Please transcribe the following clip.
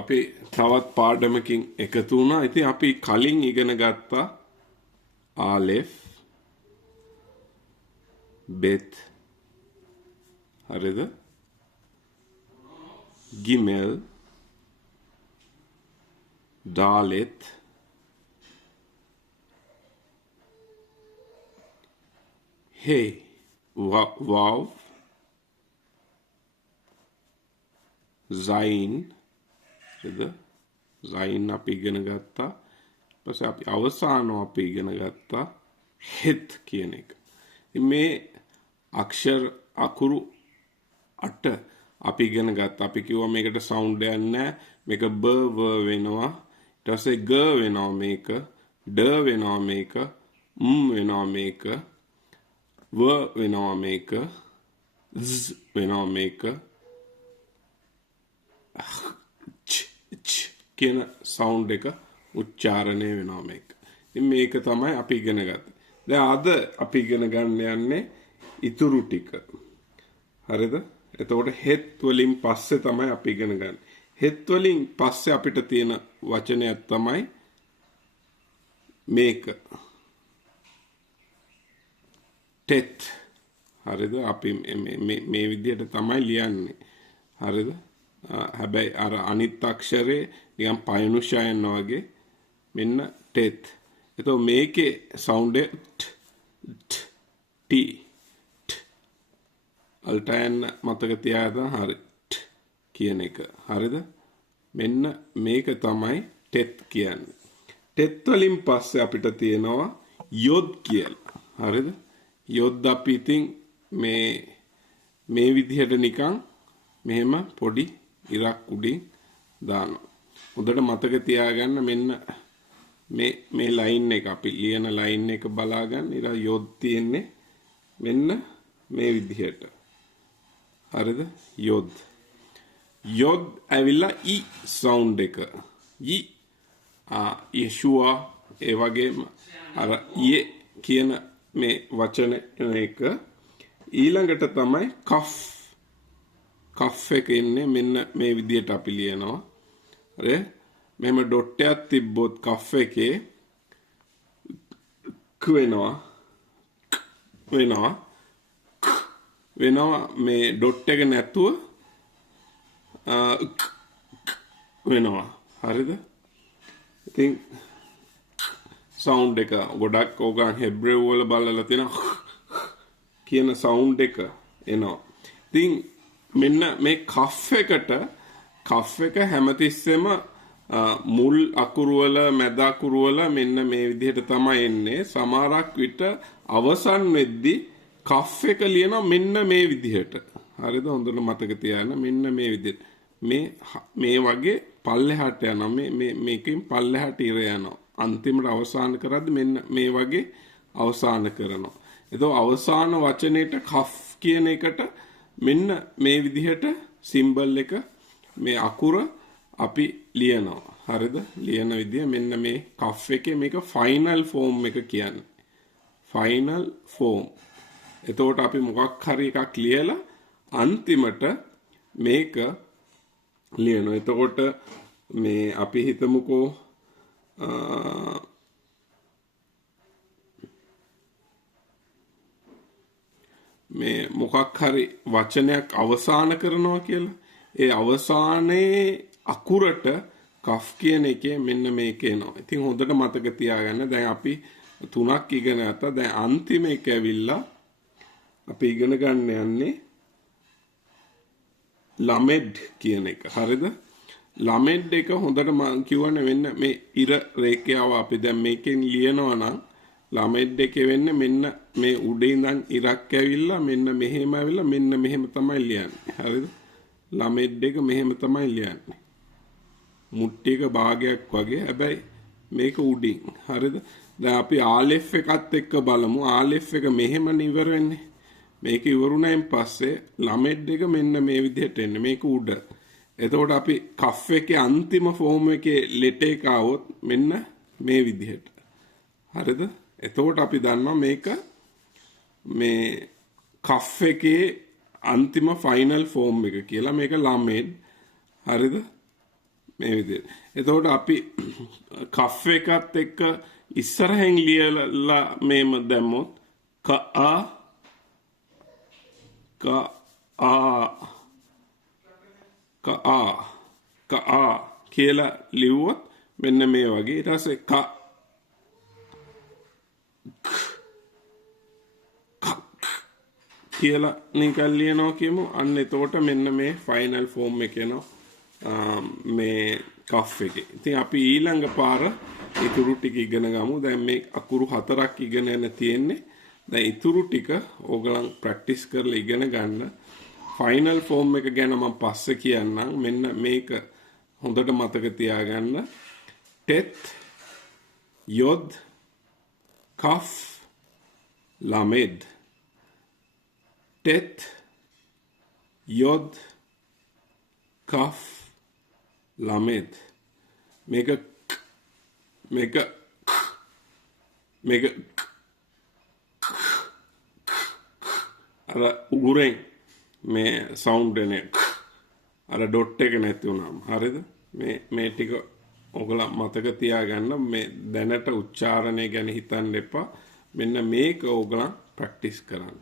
අපි තවත් පාඩමකින් එකතු වුණා. ඉතින් අපි කලින් ඉගෙන ගත්තා ආලෙෆ් bet හරිද? ගිමෙල් දාලෙත් hey wow zain හරිද? zain අපි ඉගෙන ගත්තා. ඊපස්සේ අපි අවසානව අපි ඉගෙන ගත්තා het කියන එක. මේ අක්ෂර අකුරු 8 අපි ඉගෙන ගත්තා. අපි කිව්වා මේකට සවුන්ඩ් එකක් නැහැ. මේක බ ව වෙනවා. ඊට පස්සේ ග වෙනවා මේක. ඩ වෙනවා මේක. වෙනවා මේක. ව වෙනවා මේක. ዝ වෙනවා මේක. කියන සවුන්ඩ් එක උච්චාරණය වෙනවා මේක. ඉතින් මේක තමයි අපි ඉගෙන ගත්තේ. දැන් අද අපි ඉගෙන ගන්න යන්නේ ඉතුරු ටික. හරිද? එතකොට het වලින් පස්සේ තමයි අපි ඉගෙන ගන්න. het වලින් පස්සේ අපිට තියෙන වචනයක් තමයි මේක. tet. හරිද? අපි මේ විදිහට තමයි ලියන්නේ. හරිද? හැබැයි අර අනිත් අක්ෂරේ නිකන් පයනු ෂයන වගේ මෙන්න tet. එතකොට මේකේ සවුන්ඩ් එක t අල්ටයන් මතක තියාගන්න හරි කියන එක. හරිද? මෙන්න මේක තමයි tet කියන්නේ. tet වලින් පස්සේ අපිට තියෙනවා යොද් කියලා. හරිද? යොද් අපි ඉතින් මේ විදිහට නිකන් මෙහෙම පොඩි ඉරක් උඩින් දානවා. හොඳට මතක තියාගන්න මෙන්න මේ ලයින් එක අපි ලියන ලයින් එක බලා ගන්න. ඊට යොද් තියෙන්නේ මෙන්න මේ විදිහට. හරිද? යොද් ඇවිල්ලා යි සවුන්ඩ් එක. යි යේෂුවා ඒ වගේම අර යේ කියන මේ වචන එක ඊළඟට තමයි කෆ් එක ඉන්නේ මෙන්න මේ විදිහට අපි ලියනවා. හරි? මෙහෙම ඩොට් එකක් තිබ්බොත් කෆ් එකේ ක් වෙනවා මේ ඩොට් එක නැතුව වෙනවා. හරිද? ඉතින් සවුන්ඩ් එක ගොඩක් ඕගන් හෙබ්‍රෙව් වල බලලා තියෙනවා කියන සවුන්ඩ් එක එනවා. ඉතින් මෙන්න මේ කෆ් එක හැමතිස්සෙම මුල් අකුරු වල මැද අකුරු වල මෙන්න මේ විදිහට තමයි එන්නේ. සමහරක් විට අවසන් වෙද්දී කෆ් එක ලියනවා මෙන්න මේ විදිහට. හරිද? හොඳට මතක තියාගන්න මෙන්න මේ විදිහට. මේ වගේ පල්ලෙහාට යනවා. මේකෙන් පල්ලෙහාට ඉර යනවා. අන්තිමට අවසන් කරද්දී මෙන්න මේ වගේ අවසන් කරනවා. එතකොට අවසාන වචනයේට කෆ් කියන එකට මෙන්න මේ විදිහට සිම්බල් එක මේ අකුර අපි ලියනවා. හරිද? ලියන විදිය මෙන්න මේ කෆ් එකේ මේක ෆයිනල් ෆෝම් එක කියන්නේ. Final form. එතකොට අපි මොකක් හරි එකක් ලියලා අන්තිමට මේක ලියනවා. එතකොට මේ අපි හිතමුකෝ මේ මොකක් හරි වචනයක් අවසන් කරනවා කියලා. ඒ අවසානයේ අකුරට කෆ් කියන එකේ මෙන්න මේක එනවා. ඉතින් හොඳට මතක තියාගන්න. දැන් අපි 3ක් ඉගෙන ගත්තා. දැන් අන්තිම එක ඇවිල්ලා අපි ඉගෙන ගන්න යන්නේ ලමෙඩ් කියන එක. හරිද? ලමෙඩ් එක හොඳට මම කියවනේ වෙන්න මේ ඉර රේඛාව අපි දැන් මේකෙන් ලියනවා නම් ලමෙඩ් එකේ වෙන්නේ මෙන්න මේ උඩේ ඉඳන් ඉරක් ඇවිල්ලා මෙන්න මෙහෙම ඇවිල්ලා මෙන්න මෙහෙම තමයි ලියන්නේ. හරිද? ලමෙඩ් එක මෙහෙම තමයි ලියන්නේ. මුට්ටියක භාගයක් වගේ. හැබැයි මේක උඩින්. හරිද? දැන් අපි ආලෙෆ් එකත් එක්ක බලමු. ආලෙෆ් එක මෙහෙම ඉවර වෙන්නේ. මේක ඉවරුණායින් පස්සේ ලමෙඩ් එක මෙන්න මේ විදිහට එන්නේ. මේක උඩ. එතකොට අපි කෆ් එකේ අන්තිම ෆෝම් එකේ ලෙටර් එක આવොත් මෙන්න මේ විදිහට. හරිද? එතකොට අපි දන්නවා මේක මේ කෆ් එකේ අන්තිම ෆයිනල් ෆෝම් එක කියලා. මේක ලමෙඩ්. හරිද? මේ විදිහට. එතකොට අපි කෆ් එකත් එක්ක ඉස්සරහින් ලියලා මේම දැම්මොත් කා කියලා ලිව්වොත් මෙන්න මේ වගේ. ඊට පස්සේ කියලා නිකන් ලියනවා කියමු. අන්න එතකොට මෙන්න මේ ෆයිනල් ෆෝම් එක එනවා මේ කෆ් එකේ. ඉතින් අපි ඊළඟ පාර ඉතුරු ටික ඉගෙන ගමු. දැන් මේ අකුරු 4ක් ඉගෙනගෙන තියෙන්නේ. දැන් ඉතුරු ටික ඕගලන් ප්‍රැක්ටිස් කරලා ඉගෙන ගන්න. ෆයිනල් ෆෝම් එක ගැන මම පස්සේ කියන්නම්. මෙන්න මේක හොඳට මතක තියාගන්න. ටෙත් යොද් කෆ් ලමෙද්. ටෙත් යොද් කෆ් ලමෙද්. මේක අර උගුරෙන් මේ සවුන්ඩ් එන අර ඩොට් එක නැති වුණාම හරිද? මේ ටික ඔයගොල්ලෝ මතක තියාගන්න. මේ දැනට උච්චාරණය ගැන හිතන්න එපා. මෙන්න මේක ඔයගොල්ලෝ ප්‍රැක්ටිස් කරන්න.